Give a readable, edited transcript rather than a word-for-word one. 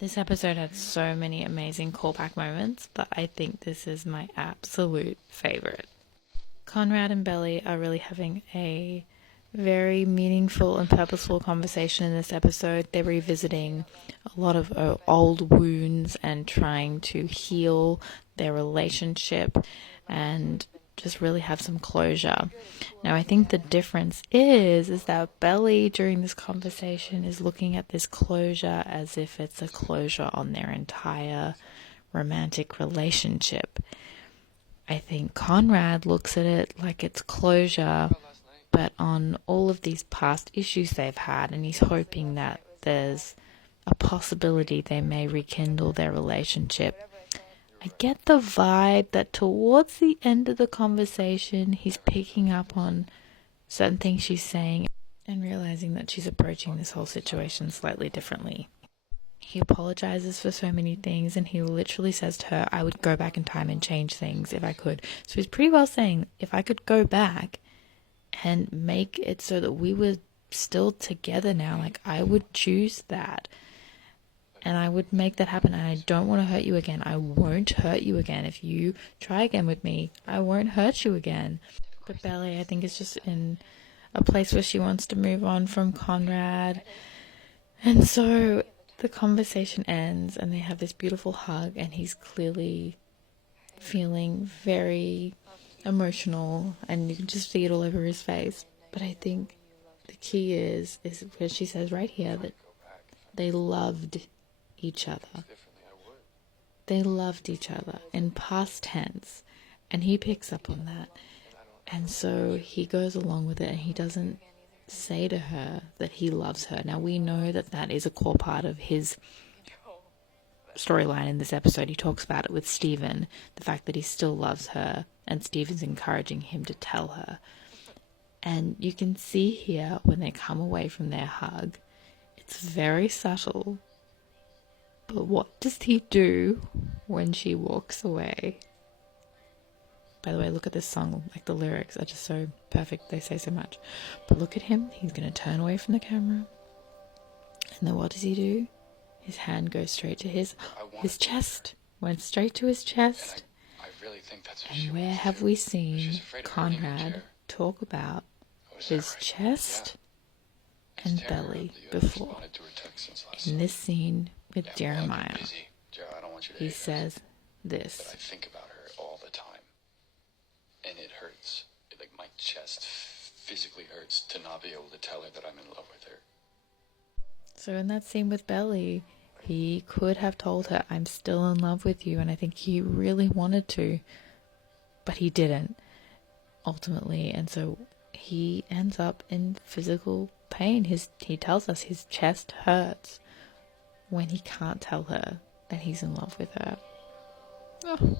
This episode had so many amazing callback moments, but I think this is my absolute favorite. Conrad and Belly are really having a very meaningful and purposeful conversation in this episode. They're revisiting a lot of old wounds and trying to heal their relationship and just really have some closure. Now, I think the difference is that Belly during this conversation is looking at this closure as if it's a closure on their entire romantic relationship. I think Conrad looks at it like it's closure, but on all of these past issues they've had, and he's hoping that there's a possibility they may rekindle their relationship. I get the vibe that towards the end of the conversation, he's picking up on certain things she's saying and realizing that she's approaching this whole situation slightly differently. He apologizes for so many things, and he literally says to her, I would go back in time and change things if I could. So he's pretty well saying, if I could go back and make it so that we were still together now, like, I would choose that. And I would make that happen, and I don't want to hurt you again. I won't hurt you again. If you try again with me, I won't hurt you again. But Belly, I think, is just in a place where she wants to move on from Conrad. And so the conversation ends, and they have this beautiful hug, and he's clearly feeling very emotional, and you can just see it all over his face. But I think the key is where she says right here that they loved each other. They loved each other in past tense, and he picks up on that. And so he goes along with it, and he doesn't say to her that he loves her. Now, we know that that is a core part of his storyline in this episode. He talks about it with Steven, the fact that he still loves her, and Steven's encouraging him to tell her. And you can see here when they come away from their hug, it's very subtle. But what does he do when she walks away? By the way, look at this song. Like, the lyrics are just so perfect. They say so much. But look at him. He's going to turn away from the camera. And then what does he do? His hand goes straight to his chest. Went straight to his chest. And where have we seen Conrad talk about his chest and belly before? In this scene with Jeremiah, he says this. But I think about her all the time. And it hurts. Like, my chest physically hurts to not be able to tell her that I'm in love with her. So in that scene with Belly, he could have told her, I'm still in love with you. And I think he really wanted to, but he didn't ultimately. And so he ends up in physical pain. He tells us his chest hurts when he can't tell her that he's in love with her. Oh.